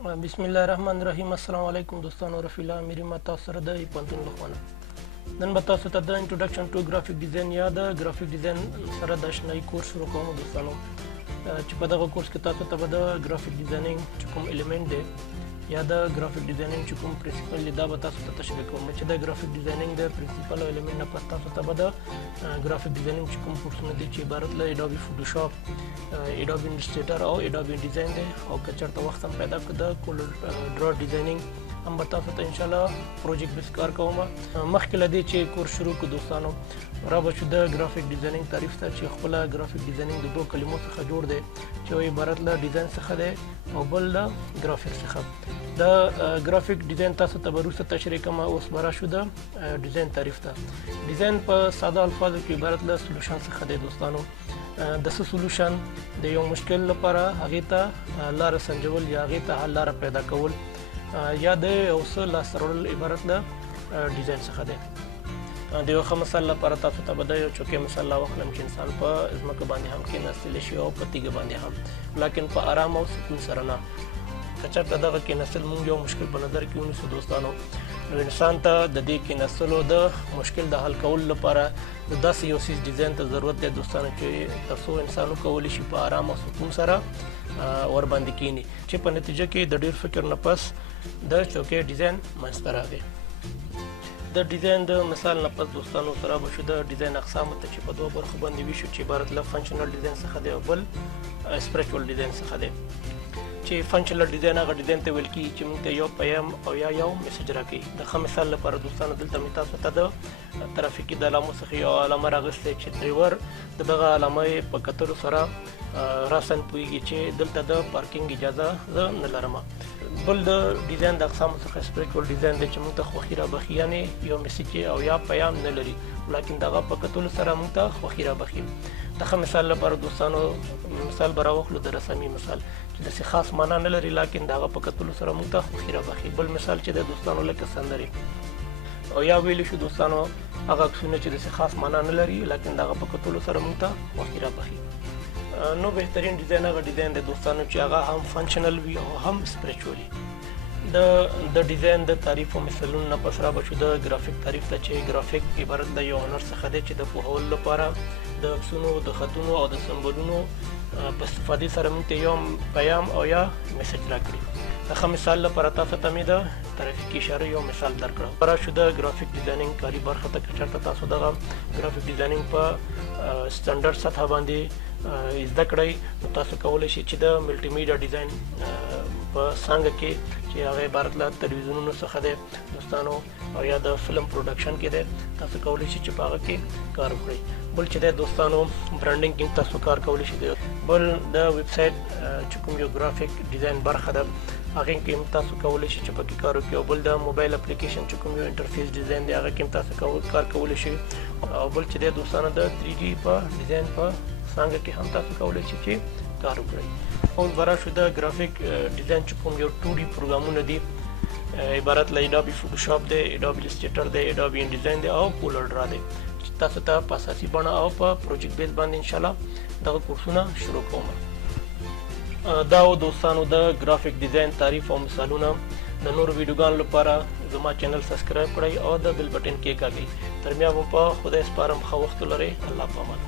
بسم الله الرحمن الرحیم. السلام علیکم دوستانو. رفیع الله امیری ما تاسو سره د پوهنتون لخوا نن به تاسو ته د انټروډکشن ټو ګرافیک ډیزاین یا د ګرافیک ډیزاین سره د آشنایي کورس شروع کوم دوستانو. چې په دغه کورس کې تاسو ته به د ګرافیک ډیزاینینګ چې کوم الیمنٹ دی یا د ګرافیک ډیزاینینګ چې کوم پرنسپل دی دا به تاسو ته تشریح کوم. چې د ګرافیک ډیزاینینګ د پرنسپل او الیمنٹ نه پس تاسو ته به د ګرافیک ډیزاینینګ چې کوم کورسونه دي چې عبارت له اډوبي فوټوشاپ، اډوبي انډسټریټر او اډوبي ډیزاین دی او که چېرته وخت هم پیدا کړ د کولر ډرا ډیزاینینګ هم به تاسو ته انشاءالله پروجیکټ بیس کار کوم. مخکې له دې چې کورس شروع کړو دوستانو را به شو د ګرافیک ډیزاینینګ تعریف ته چې خپله ګرافیک ډیزاینینګ د دوه کلمو څخه جوړ دی چې یو عبارت له ډیزاین څخه دی او بل د ګرافیک څخه. د ګرافیک ډیزاین تاسو ته به وروسته تشریح کوم. اوس به راشو د ډیزاین تعریف ته. ډیزاین په ساده الفاظو کې عبارت له سولوشن څخه دی دوستانو. د څه سولوشن د یو مشکل لپاره هغې ته لاره سنجول یا هغې ته حل لاره پیدا کول یا د یو څه لاسته راوړل عبارت له ډیزاین څخه دی. د یو ښه مثال لپاره تاسو ته به د یو چوکۍ مثال راواخلم چې انسان په ځمکه باندې هم کېناستلی شي او په تیږه باندې هم، لیکن په آرام او سکون سره نه. که چېرته دغه کېناستل مونږ یو مشکل په نظر کې ونیسو دوستانو، نو انسان ته د دې کېناستلو د مشکل د حل کولو لپاره د داسې یو څیز ډیزاین ته ضرورت دی دوستانو چې تر څو انسان وکولی شي په آرام او سکون سره ورباندې کښېني، چې په نتیجه کې د ډېر فکر نه پس د چوکۍ ډیزاین منځته راغی. د ډیزاین د مثال نه پس دوستانو سره به شو د ډیزاین اقسامو ته چې په دوه برخو باندې ویشو چې عبارت له فنکشنل ډیزاین څخه دی او بل اسپریچوال ډیزاین څخه دی. چې فنکشنل ډیزاین هغه ډیزاین ته ویل کېږي چې موږ ته یو پیغام او یا یو میسج راکوي. د ښه مثال لپاره دوستانو دلته مې تاسو ته د ترافیکي د علامو څخه یو علامه راغوستې چې ډریور د دغه علامه یې په کتلو سره راسن پوهېږي چې دلته د پارکینګ اجازه زه نه لرم. بل د ډیزاین د اقسامو څخه اسپریچوال ډیزاین دی چې موږ ته خوښي رابخي، یعنې یو میسج او یا پیغام نه لري، لیکن دغه په کتلو سره موږ ته خوښي رابخي. د ښه مثال لپاره دوستانو مثال به راواخلو د رسامي مثال چې داسې خاص معنا نه لري، لیکن د هغه په کتلو سره موږ ته خوښي رابخي. بل مثال چې د دوستانو لکه سندرې او یا ویلی شو دوستانو هغه عکسونه چې داسې خاص معنا نه لري، لیکن د هغه په کتلو سره موږ ته خوښي رابخي. نو بهترین ډیزاین هغه ډیزاین دی دوستانو چې هغه هم فنکشنل وي او هم اسپریچوالي. د ډیزاین د تعریف او مثالونو نه پس را به شو د ګرافیک تعریف ته چې ګرافیک عبارت د یو هنر څخه دی چې د پوهولو لپاره د عکسونو، د خطونو او د سمبولونو په استفادې سره موږ ته یو پیغام او یا میسج راکړي. د ښه مثال لپاره تاسو ته مې د ترافیکي اشاره یو مثال درکړه. راشو د ګرافیک ډیزاینینګ کاري برخه ته. که چېرته تاسو دغه ګرافیک ډیزاینینګ په سټنډرډ سطحه باندې زده کړئ نو تاسو کولی شئ چې د ملټي میډیا ډیزاین په څانګه کې چې هغه عبارت له تلویزیونونو څخه دی دوستانو او یا د فلم پروډکشن کې دی، تاسو کولی شئ چې په هغه کې کار وکړئ. بل چې دی دوستانو برانډینګ کې تاسو کار کولی شئ. بل د ویب سایټ چې کوم یو ګرافیک ډیزاین برخه ده هغې کې هم تاسو کولی شئ چې پکې کار وکړئ. او بل د موبایل اپلیکیشن چې کوم یو انټرفیس ډیزاین دی هغه کې هم تاسو کار کولی شئ. او بل چې دی دوستانو د 3D په ډیزاین په څانګه کې هم تاسو کولی شئ چې کار وکړئ. اوس به راشو د ګرافیک ډیزاین چې کوم یو 2D پروګرامونه دي عبارت له اډوبي فوټوشاپ دی، اډوبي السټریټر دی، اډوبي انډیزاین دی او کولر ډرا دی چې تاسو ته په اساسي بڼه او په پروجیکټ بیس باندې انشاءالله دغه کورسونه شروع کوم. دا و دوستانو د ګرافیک ډیزاین تعریف او مثالونه. د نورو ویډیوګانو لپاره زما چینل سبسکرایب کړئ او د بیل بټن کېکاږئ. تر بیا به په خدای سپارم. ښه وخت ولرئ. الله په امان.